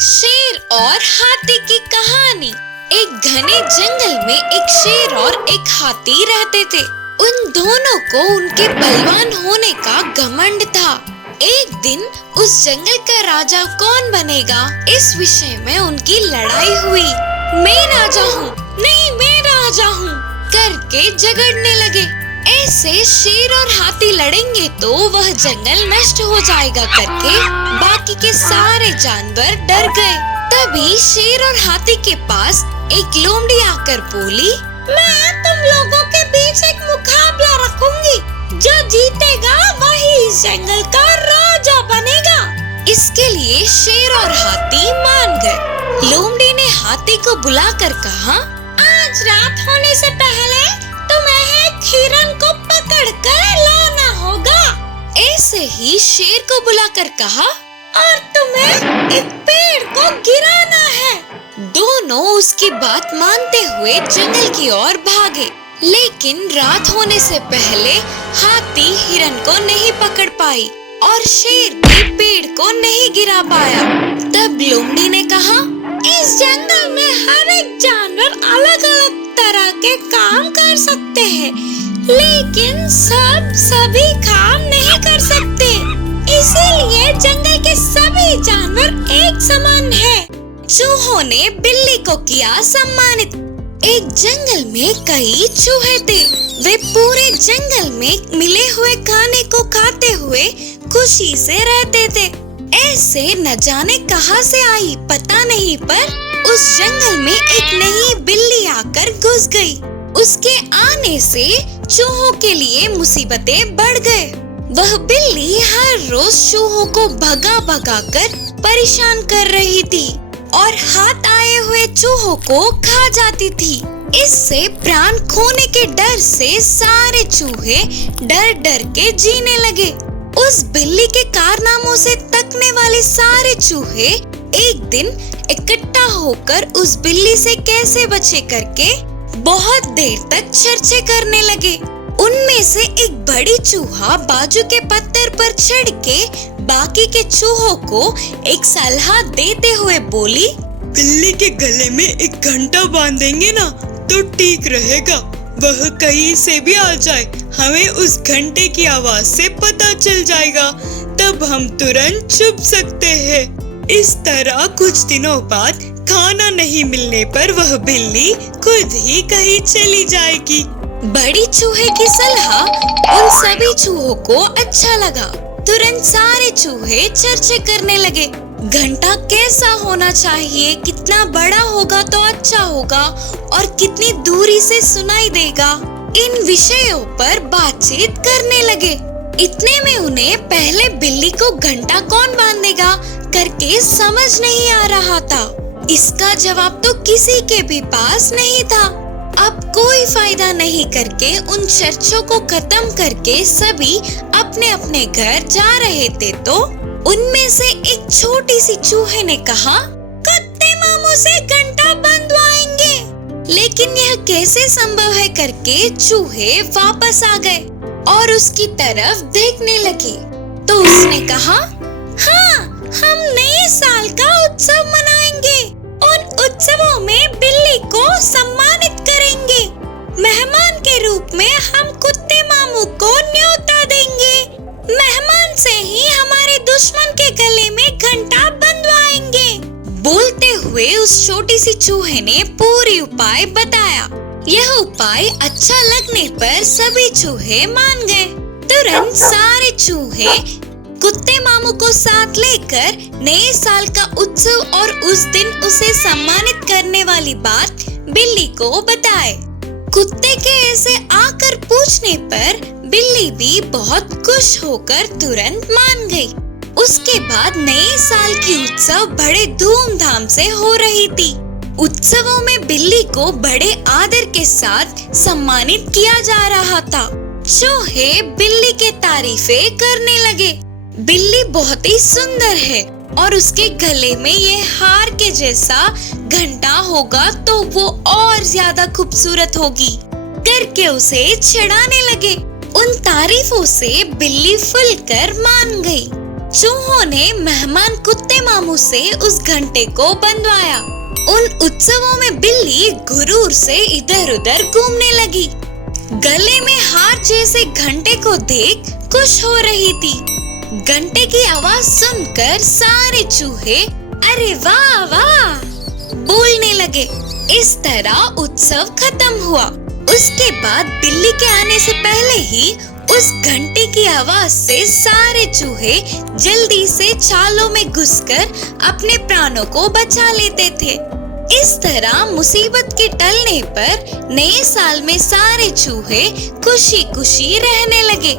शेर और हाथी की कहानी। एक घने जंगल में एक शेर और एक हाथी रहते थे। उन दोनों को उनके बलवान होने का घमंड था। एक दिन उस जंगल का राजा कौन बनेगा, इस विषय में उनकी लड़ाई हुई। मैं राजा हूँ, नहीं मैं राजा हूँ करके झगड़ने लगे। ऐसे शेर और हाथी लड़ेंगे तो वह जंगल नष्ट हो जाएगा करके बाकी के सारे जानवर डर गए। तभी शेर और हाथी के पास एक लोमड़ी आकर बोली, मैं तुम लोगों के बीच एक मुकाबला रखूंगी। जो जीतेगा वही इस जंगल का राजा बनेगा। इसके लिए शेर और हाथी मान गए। लोमड़ी ने हाथी को बुलाकर कहा, आज रात होने से पहले तुम्हें एक हिरन को पकड़कर लाना होगा। ऐसे ही शेर को बुलाकर कहा, और तुम्हें एक पेड़ को गिराना है। दोनों उसकी बात मानते हुए जंगल की ओर भागे। लेकिन रात होने से पहले हाथी हिरन को नहीं पकड़ पाई और शेर भी पेड़ को नहीं गिरा पाया। तब लोमड़ी ने कहा, इस जंगल में हर एक जानवर अलग अलग तरह के काम कर सकते हैं, लेकिन सब सभी काम नहीं कर सकते। इसीलिए जंगल के सभी जानवर एक समान हैं। चूहों ने बिल्ली को किया सम्मानित। एक जंगल में कई चूहे थे। वे पूरे जंगल में मिले हुए खाने को खाते हुए खुशी से रहते थे। ऐसे न जाने कहां से आई पता नहीं, पर उस जंगल में एक नई बिल्ली आकर घुस गई। उसके आने से चूहों के लिए मुसीबतें बढ़ गए। वह बिल्ली हर रोज चूहों को भगा भगा कर परेशान कर रही थी और हाथ आए हुए चूहों को खा जाती थी। इससे प्राण खोने के डर से सारे चूहे डर डर के जीने लगे। उस बिल्ली के कारनामों से तकने वाले सारे चूहे एक दिन इकट्ठा होकर उस बिल्ली से कैसे बचे करके बहुत देर तक चर्चा करने लगे। उनमें से एक बड़ी चूहा बाजू के पत्थर पर चढ़ के बाकी के चूहों को एक सलाह देते हुए बोली, बिल्ली के गले में एक घंटा बांधेंगे ना तो ठीक रहेगा। वह कहीं से भी आ जाए, हमें उस घंटे की आवाज से पता चल जाएगा, तब हम तुरंत छुप सकते हैं। इस तरह कुछ दिनों बाद खाना नहीं मिलने पर वह बिल्ली खुद ही कहीं चली जाएगी। बड़ी चूहे की सलाह उन सभी चूहों को अच्छा लगा। तुरंत सारे चूहे चर्चा करने लगे। घंटा कैसा होना चाहिए, कितना बड़ा होगा तो अच्छा होगा और कितनी दूरी से सुनाई देगा, इन विषयों पर बातचीत करने लगे। इतने में उन्हें पहले बिल्ली को घंटा कौन बांधेगा करके समझ नहीं आ रहा था। इसका जवाब तो किसी के भी पास नहीं था। अब कोई फायदा नहीं करके उन चर्चों को खत्म करके सभी अपने अपने घर जा रहे थे तो उनमें से एक छोटी सी चूहे ने कहा, कुत्ते मामू से घंटा बंधवाएंगे। लेकिन यह कैसे संभव है करके चूहे वापस आ गए और उसकी तरफ देखने लगे। तो उसने कहा, हाँ, हम नए साल का उत्सव मनाएंगे। उन उत्सवों में बिल्ली को सम्मानित करेंगे। मेहमान के रूप में हम कुत्ते मामू को न्योता देंगे। मेहमान से ही हमारे दुश्मन के गले में घंटा बंधवाएंगे। बोलते हुए उस छोटी सी चूहे ने पूरी उपाय बताया। यह उपाय अच्छा लगने पर सभी चूहे मान गए। तुरंत सारे चूहे कुत्ते मामू को साथ लेकर नए साल का उत्सव और उस दिन उसे सम्मानित करने वाली बात बिल्ली को बताए। कुत्ते के ऐसे आकर पूछने पर बिल्ली भी बहुत खुश होकर तुरंत मान गई। उसके बाद नए साल की उत्सव बड़े धूमधाम से हो रही थी। उत्सवों में बिल्ली को बड़े आदर के साथ सम्मानित किया जा रहा था। चूहे बिल्ली के तारीफें करने लगे। बिल्ली बहुत ही सुंदर है और उसके गले में ये हार के जैसा घंटा होगा तो वो और ज्यादा खूबसूरत होगी करके उसे चिढ़ाने लगे। उन तारीफों से बिल्ली फुलकर मान गई। चूहों ने मेहमान कुत्ते मामू से उस घंटे को बंधवाया। उन उत्सवों में बिल्ली गुरूर से इधर उधर घूमने लगी। गले में हार जैसे घंटे को देख खुश हो रही थी। घंटे की आवाज सुनकर सारे चूहे अरे वाह वाह बोलने लगे। इस तरह उत्सव खत्म हुआ। उसके बाद बिल्ली के आने से पहले ही उस घंटे की आवाज से सारे चूहे जल्दी से चालों में घुसकर अपने प्राणों को बचा लेते थे। इस तरह मुसीबत के टलने पर नए साल में सारे चूहे खुशी खुशी रहने लगे।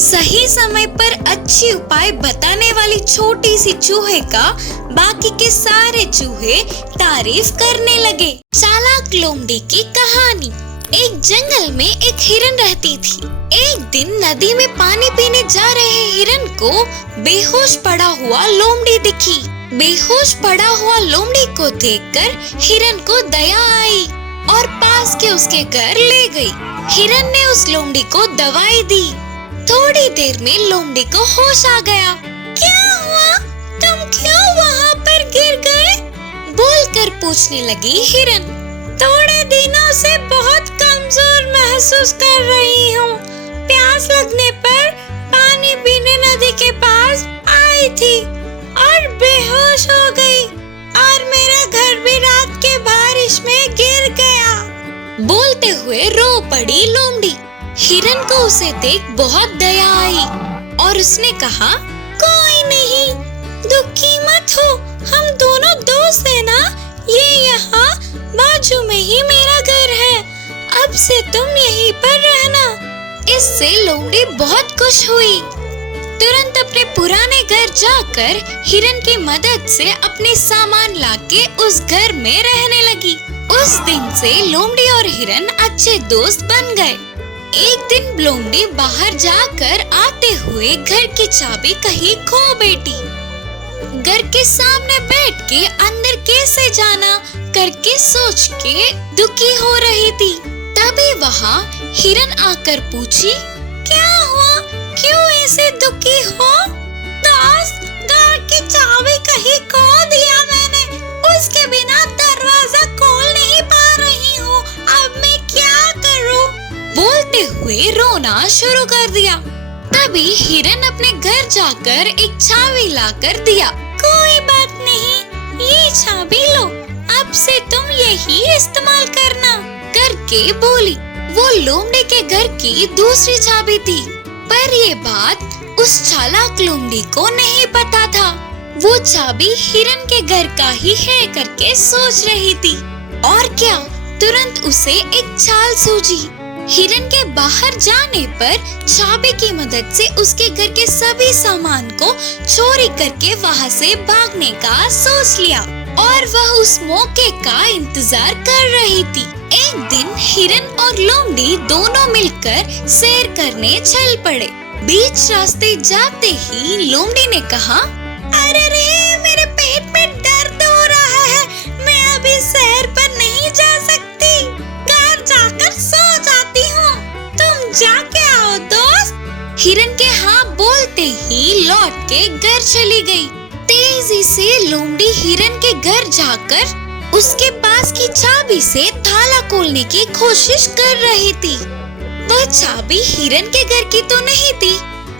सही समय पर अच्छी उपाय बताने वाली छोटी सी चूहे का बाकी के सारे चूहे तारीफ करने लगे। चालाक लोमड़ी की कहानी। एक जंगल में एक हिरन रहती थी। एक दिन नदी में पानी पीने जा रहे हिरन को बेहोश पड़ा हुआ लोमड़ी दिखी। बेहोश पड़ा हुआ लोमड़ी को देखकर हिरन को दया आई और पास के उसके घर ले गई। हिरन ने उस लोमड़ी को दवाई दी। थोड़ी देर में लोमड़ी को होश आ गया। क्या हुआ? तुम क्यों वहाँ पर गिर गए? बोलकर पूछने लगी हिरन। थोड़े दिनों से बहुत कमजोर महसूस कर रही हूँ। प्यास लगने पर पानी पीने नदी के पास आई थी और बेहोश हो गई और मेरा घर भी रात के बारिश में गिर गया। बोलते हुए रो पड़ी लोमड़ी। हिरन को उसे देख बहुत दया आई और उसने कहा, कोई नहीं, दुखी मत हो, हम दोनों दोस्त हैं ना। ये यहाँ बाजू में ही मेरा घर है, अब से तुम यहीं पर रहना। इससे लोमड़ी बहुत खुश हुई। तुरंत अपने पुराने घर जाकर हिरन की मदद से अपने सामान लाके उस घर में रहने लगी। उस दिन से लोमड़ी और हिरन अच्छे दोस्त बन गए। एक दिन लोमड़ी बाहर जाकर आते हुए घर की चाबी कहीं खो बैठी। घर के सामने बैठ के अंदर कैसे जाना करके सोच के दुखी हो रही थी। तभी वहाँ हिरन आकर पूछी, क्या हुआ, क्यों ऐसे दुखी हो? दोस्त, घर की चाबी कहीं खो दिया मैंने, उसके बिना दरवाजा खोल नहीं पा रही हूँ, अब मैं क्या करूँ? बोलते हुए रोना शुरू कर दिया। तभी हिरन अपने घर जाकर एक चाबी लाकर दिया। कोई बात नहीं, ये चाबी लो, अब से तुम यही इस्तेमाल करना करके बोली। वो लोमड़ी के घर की दूसरी चाबी थी, पर ये बात उस चालाक लोमड़ी को नहीं पता था। वो चाबी हिरन के घर का ही है करके सोच रही थी। और क्या, तुरंत उसे एक चाल सूझी। हिरन के बाहर जाने पर चाबी की मदद से उसके घर के सभी सामान को चोरी करके वहाँ से भागने का सोच लिया और वह उस मौके का इंतजार कर रही थी। एक दिन हिरन और लोमड़ी दोनों मिलकर सैर करने चल पड़े। बीच रास्ते जाते ही लोमड़ी ने कहा, अरे रे, मेरे पेट में दर्द हो रहा है, मैं अभी सैर पर नहीं जा सकती, घर जाकर सो जाती हूँ, तुम जाके आओ दोस्त। हिरन के हाँ बोलते ही लौट के घर चली गई। तेजी से लोमड़ी हिरन के घर जाकर उसके पास की चाबी से ताला खोलने की कोशिश कर रही थी। वह चाबी हिरन के घर की तो नहीं थी,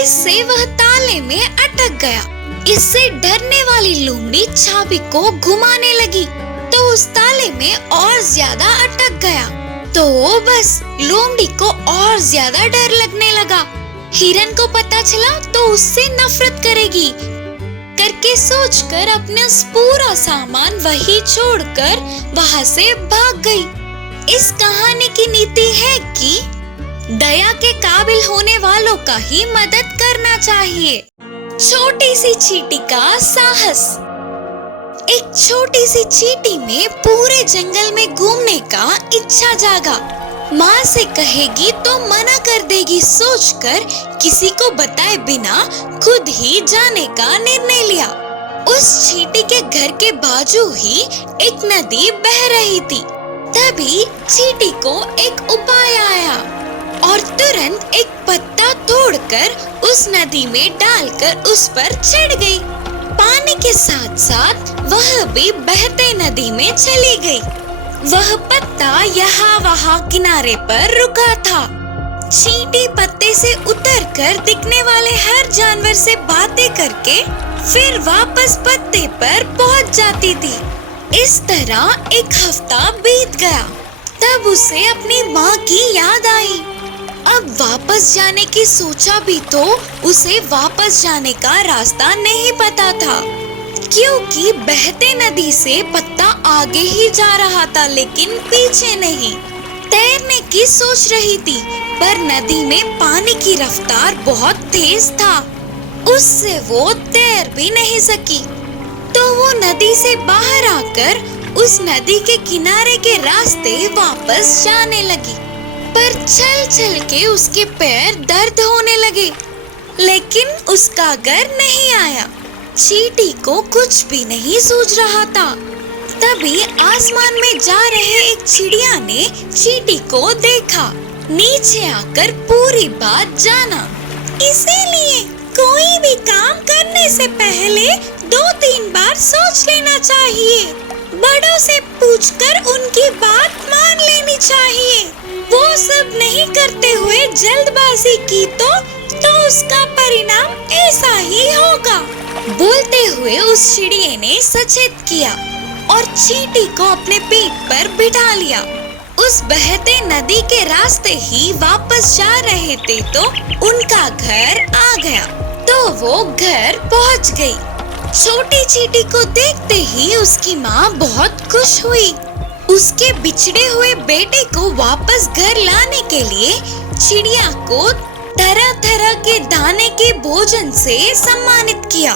इससे वह ताले में अटक गया। इससे डरने वाली लोमड़ी चाबी को घुमाने लगी तो उस ताले में और ज्यादा अटक गया। तो बस लोमड़ी को और ज्यादा डर लगने लगा। हिरन को पता चला तो उससे नफरत करेगी करके सोचकर अपना पूरा सामान वही छोड़कर वहाँ से भाग गई। इस कहानी की नीति है कि दया के काबिल होने वालों का ही मदद करना चाहिए। छोटी सी चींटी का साहस। एक छोटी सी चींटी में पूरे जंगल में घूमने का इच्छा जागा। माँ से कहेगी तो मना कर देगी सोचकर किसी को बताए बिना खुद ही जाने का निर्णय लिया। उस चींटी के घर के बाजू ही एक नदी बह रही थी। तभी चींटी को एक उपाय आया। और तुरंत एक पत्ता तोड़कर उस नदी में डालकर उस पर चढ़ गई। पानी के साथ साथ वह भी बहते नदी में चली गई। वह पत्ता यहाँ वहाँ किनारे पर रुका था। चींटी पत्ते से उतरकर दिखने वाले हर जानवर से बातें करके फिर वापस पत्ते पर पहुँच जाती थी। इस तरह एक हफ्ता बीत गया। तब उसे अपनी माँ की याद आई। अब वापस जाने की सोचा भी तो उसे वापस जाने का रास्ता नहीं पता था, क्योंकि बहते नदी से पत्ता आगे ही जा रहा था लेकिन पीछे नहीं। तैरने की सोच रही थी पर नदी में पानी की रफ्तार बहुत तेज था, उससे वो तैर भी नहीं सकी। तो वो नदी से बाहर आकर उस नदी के किनारे के रास्ते वापस जाने लगी। पर चल चल के उसके पैर दर्द होने लगे, लेकिन उसका घर नहीं आया। चींटी को कुछ भी नहीं सूझ रहा था। तभी आसमान में जा रहे एक चिड़िया ने चींटी को देखा। नीचे आकर पूरी बात जाना। इसीलिए कोई भी काम करने से पहले 2-3 बार सोच लेना चाहिए। बड़ों से पूछकर उनकी बात मान लेनी चाहिए। वो सब नहीं करते हुए जल्दबाजी की तो उसका परिणाम ऐसा ही होगा। बोलते हुए उस चिड़िया ने सचेत किया और चींटी को अपने पीठ पर बिठा लिया। उस बहते नदी के रास्ते ही वापस जा रहे थे तो उनका घर आ गया। तो वो घर पहुंच गई। छोटी चींटी को देखते ही उसकी माँ बहुत खुश हुई। उसके बिछड़े हुए बेटे को वापस घर लाने के लिए चिड़िया को तरह तरह के दाने के भोजन से सम्मानित किया।